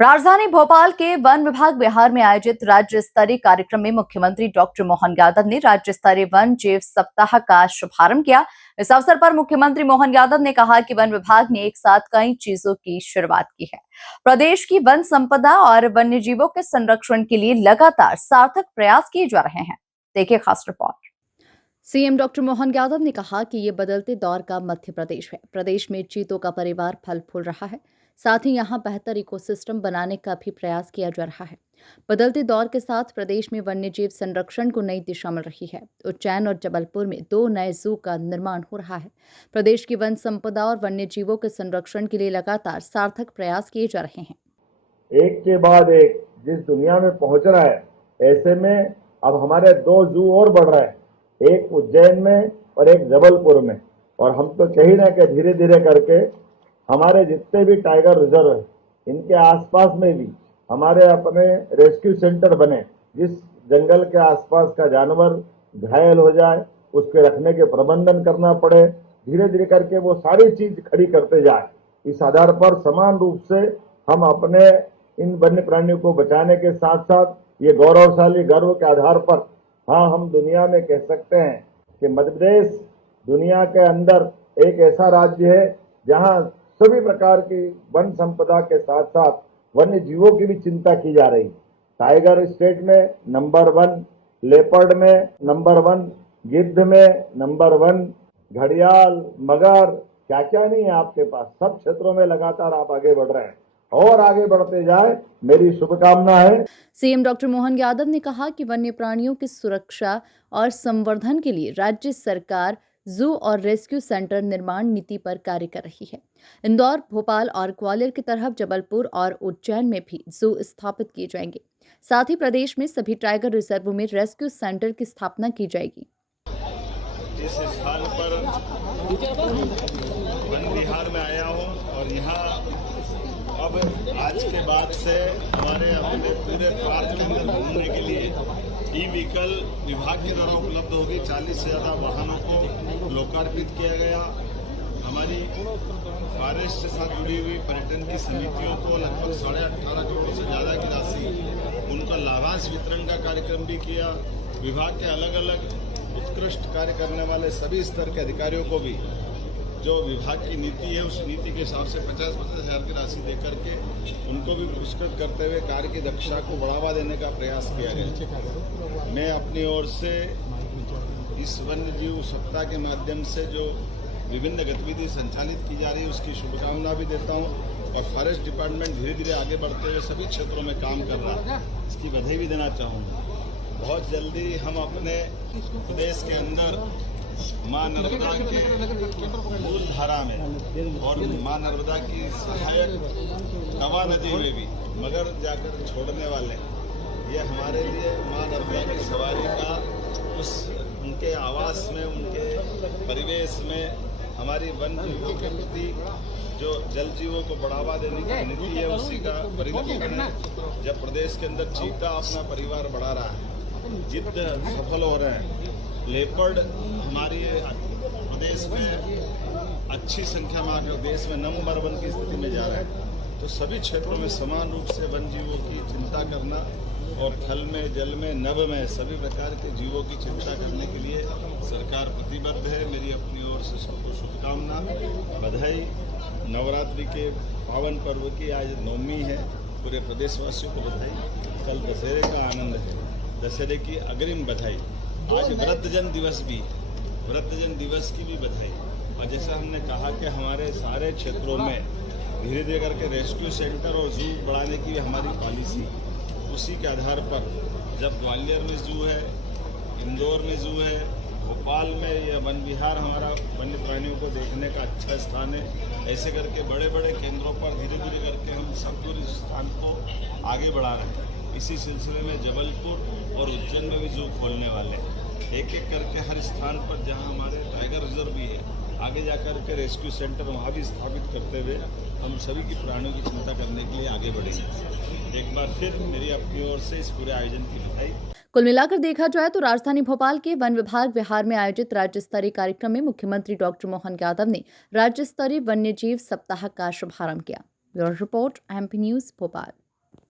राजधानी भोपाल के वन विभाग बिहार में आयोजित राज्य स्तरीय कार्यक्रम में मुख्यमंत्री डॉक्टर मोहन यादव ने राज्य स्तरीय वन जीव सप्ताह का शुभारंभ किया। इस अवसर पर मुख्यमंत्री मोहन यादव ने कहा कि वन विभाग ने एक साथ कई चीजों की शुरुआत की है। प्रदेश की वन संपदा और वन्य जीवों के संरक्षण के लिए लगातार सार्थक प्रयास किए जा रहे हैं। देखिए खास report. CM doctor Mohan Yadav ने कहा कि ये बदलते दौर का मध्य प्रदेश है। प्रदेश में चीतों का परिवार फल फूल रहा है, साथ ही यहाँ बेहतर इकोसिस्टम बनाने का भी प्रयास किया जा रहा है। बदलते दौर के साथ प्रदेश में वन्यजीव संरक्षण को नई दिशा मिल रही है। उज्जैन और जबलपुर में 2 नए जू का निर्माण हो रहा है। प्रदेश की वन संपदा और वन्यजीवों के संरक्षण के लिए लगातार सार्थक प्रयास किए जा रहे हैं। एक के बाद एक जिस दुनिया में पहुंच रहा है, ऐसे में अब हमारे 2 जू और बढ़ रहे हैं, एक उज्जैन में और एक जबलपुर में। और हम तो कह ही रहे हैं कि धीरे धीरे करके हमारे जितने भी टाइगर रिजर्व है, इनके आसपास में भी हमारे अपने रेस्क्यू सेंटर बने। जिस जंगल के आसपास का जानवर घायल हो जाए, उसके रखने के प्रबंधन करना पड़े, धीरे धीरे करके वो सारी चीज खड़ी करते जाए। इस आधार पर समान रूप से हम अपने इन वन्य प्राणियों को बचाने के साथ साथ ये गौरवशाली गर्व के आधार पर हम दुनिया में कह सकते हैं कि मध्य प्रदेश दुनिया के अंदर एक ऐसा राज्य है जहां सभी प्रकार की वन संपदा के साथ साथ वन्य जीवों की भी चिंता की जा रही। टाइगर स्टेट में नंबर 1, लेपर्ड में नंबर 1, गिद्ध में नंबर 1, घड़ियाल, मगर, क्या क्या नहीं है आपके पास। सब क्षेत्रों में लगातार आप आगे बढ़ रहे हैं और आगे बढ़ते जाए, मेरी शुभकामना है। सीएम डॉक्टर मोहन यादव ने कहा कि वन्य प्राणियों की सुरक्षा और संवर्धन के लिए राज्य सरकार जू और रेस्क्यू सेंटर निर्माण नीति पर कार्य कर रही है। इंदौर, भोपाल और ग्वालियर की तरह जबलपुर और उज्जैन में भी जू स्थापित किए जाएंगे। साथ ही प्रदेश में सभी टाइगर रिजर्व में रेस्क्यू सेंटर की स्थापना की जाएगी। इस स्थान पर वन विहार में आया हूँ और यहाँ अब आज के बाद से हमारे अपने पूरे पार्क के अंदर घूमने के लिए ई व्हीकल विभाग के द्वारा उपलब्ध होगी। 40 से ज़्यादा वाहनों को लोकार्पित किया गया। हमारी फॉरेस्ट के साथ जुड़ी हुई पर्यटन की समितियों को लगभग 18.5 करोड़ से ज़्यादा की राशि उनका लाभांश वितरण का कार्यक्रम भी किया। विभाग के अलग अलग उत्कृष्ट कार्य करने वाले सभी स्तर के अधिकारियों को भी जो विभाग की नीति है उस नीति के हिसाब से 50-50 हज़ार की राशि देकर के उनको भी पुरस्कृत करते हुए कार्य की दक्षता को बढ़ावा देने का प्रयास किया गया। मैं अपनी ओर से इस वन्य जीव सप्ताह के माध्यम से जो विभिन्न गतिविधि संचालित की जा रही है उसकी शुभकामना भी देता हूँ और फॉरेस्ट डिपार्टमेंट धीरे धीरे आगे बढ़ते हुए सभी क्षेत्रों में काम कर रहा है, इसकी बधाई भी देना चाहूँगा। बहुत जल्दी हम अपने प्रदेश के अंदर माँ नर्मदा के मूल धारा में और माँ नर्मदा की सहायक तवा नदी में भी मगर जाकर छोड़ने वाले, ये हमारे लिए माँ नर्मदा की सवारी का उस उनके आवास में, उनके परिवेश में हमारी वन जीवों के प्रति जो जल जीवों को बढ़ावा देने की नीति है उसी का परिवर्तन है। जब प्रदेश के अंदर चीता अपना परिवार बढ़ा रहा है, गिद्ध सफल हो रहे हैं, लेपर्ड हमारी प्रदेश में अच्छी संख्या में आकर देश में नंबर 1 की स्थिति में जा रहे हैं, तो सभी क्षेत्रों में समान रूप से वन जीवों की चिंता करना और थल में, जल में, नभ में सभी प्रकार के जीवों की चिंता करने के लिए सरकार प्रतिबद्ध है। मेरी अपनी ओर से सबको शुभकामना, बधाई। नवरात्रि के पावन पर्व की आज नवमी है, पूरे प्रदेशवासियों को बधाई। कल दशहरे का आनंद है, दशहरे की अग्रिम बधाई। आज वृद्धजन दिवस भी, वृद्धजन दिवस की भी बधाई। और जैसा हमने कहा कि हमारे सारे क्षेत्रों में धीरे धीरे करके रेस्क्यू सेंटर और जू बढ़ाने की हमारी पॉलिसी, उसी के आधार पर जब ग्वालियर में जू है, इंदौर में जू है, भोपाल में यह वन विहार हमारा वन्य प्राणियों को देखने का अच्छा स्थान है, ऐसे करके बड़े बड़े केंद्रों पर धीरे धीरे करके हम सब इस स्थान को आगे बढ़ा रहे हैं। इसी सिलसिले में जबलपुर और उज्जैन में भी जू खोलने वाले हैं। एक एक करके हर स्थान पर जहां हमारे टाइगर रिजर्व भी है, आगे जाकर के रेस्क्यू सेंटर वहाँ भी स्थापित करते हुए हम सभी की प्राणियों की चिंता करने के लिए आगे बढ़ेंगे। एक बार फिर मेरी अपनी ओर से इस पूरे आयोजन की बधाई। कुल मिलाकर देखा जाए तो राजधानी भोपाल के वन विभाग बिहार में आयोजित राज्य स्तरीय कार्यक्रम में मुख्यमंत्री डॉक्टर मोहन यादव ने राज्य स्तरीय वन्यजीव सप्ताह का शुभारंभ किया। Bureau report, MP news, Bhopal.